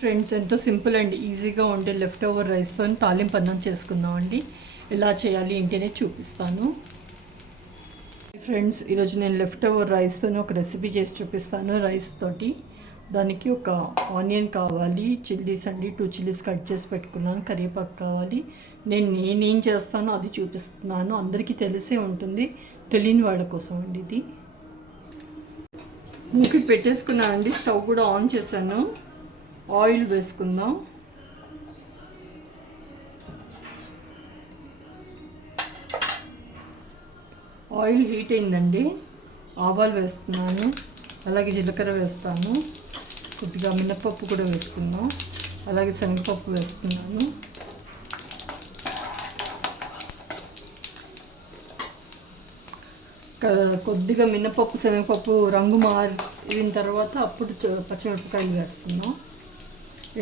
Friends ఎంతో simple and ఈజీగా ఉండే లెఫ్ట్ ఓవర్ రైస్తో తాలింపు అన్నం చేసుకుందాం అండి. ఎలా చేయాలి ఏంటి అనేది చూపిస్తాను ఫ్రెండ్స్ ఈరోజు నేను లెఫ్ట్ ఓవర్ రైస్తో ఒక రెసిపీ చేసి చూపిస్తాను. రైస్ తోటి దానికి ఒక ఆనియన్ కావాలి చిల్లీస్ అండి. టూ చిల్లీస్ కట్ చేసి పెట్టుకున్నాను కరివేపాకు కావాలి. నేను నేనేం చేస్తానో అది చూపిస్తున్నాను. అందరికీ తెలిసే ఉంటుంది తెలియని వాళ్ళ కోసం అండి ఇది. మూకి పెట్టేసుకున్నానండి స్టవ్ కూడా ఆన్ చేశాను. ఆయిల్ వేసుకుందాం. ఆయిల్ హీట్ అయిందండి. ఆవాలు వేస్తున్నాను. అలాగే జీలకర్ర వేస్తాను. కొద్దిగా మినపప్పు కూడా వేసుకుందాం. అలాగే శనగపప్పు వేస్తున్నాను. క- కొద్దిగా మినపప్పు శనగపప్పు రంగు మారిన తర్వాత అప్పుడు పచ్చిమిరపకాయలు వేసుకుందాం.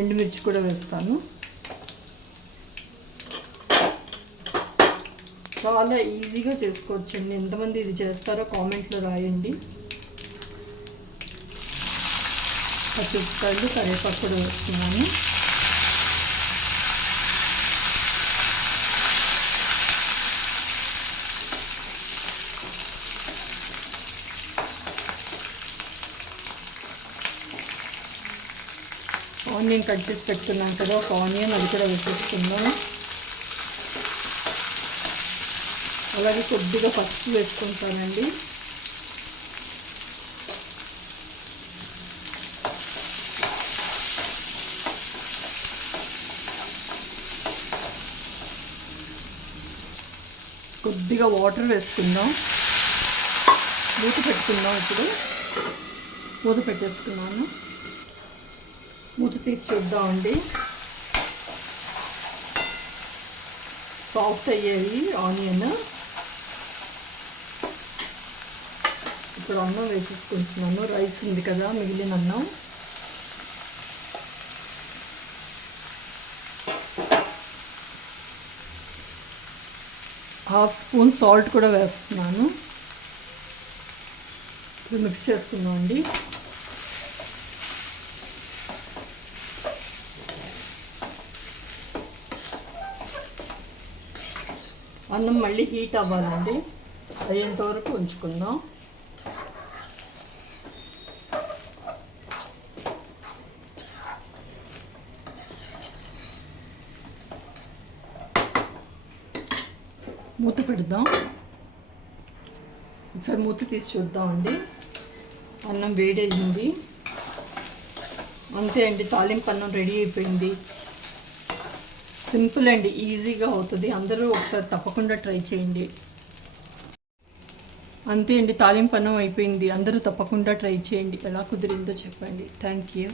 ఎండుమిర్చి కూడా వేస్తాను. చాలా ఈజీగా చేసుకోవచ్చండి. ఎంతమంది ఇది చేస్తారో కామెంట్లో రాయండి. పచ్చిమిరపకాయలు కరివేపాకు కూడా వేస్తున్నాను. ఆనియన్ కట్ చేసి పెట్టుకున్నాం కదా ఒక ఆనియన్ అది కూడా వేసేసుకుందాం. అలాగే కొద్దిగా పసుపు వేసుకుంటానండి. కొద్దిగా వాటర్ వేసుకుందాం. మూత పెట్టుకుందాం ఇప్పుడు. మూత పెట్టేసుకున్నాను. మూత తీసి చూద్దామండి సాఫ్ట్ అయ్యేది ఆనియన్ ఇప్పుడు అన్నం వేసేసుకుంటున్నాను రైస్ ఉంది కదా మిగిలిన అన్నం హాఫ్ స్పూన్ సాల్ట్ కూడా వేస్తున్నాను. ఇప్పుడు మిక్స్ చేసుకుందాం అండి. అన్నం మళ్ళీ హీట్ అవ్వాలండి. అయ్యేంత వరకు ఉంచుకుందాం. మూత పెడదాం. ఒకసారి మూత తీసి చూద్దామండి. అన్నం వేడైంది. అంతే అండి తాలింపు అన్నం రెడీ అయిపోయింది. సింపుల్ అండి ఈజీగా అవుతుంది. అందరూ ఒకసారి తప్పకుండా ట్రై చేయండి. అంతే అండి తాలింపన్నం అయిపోయింది. అందరూ తప్పకుండా ట్రై చేయండి. ఎలా కుదిరిందో చెప్పండి. Thank you.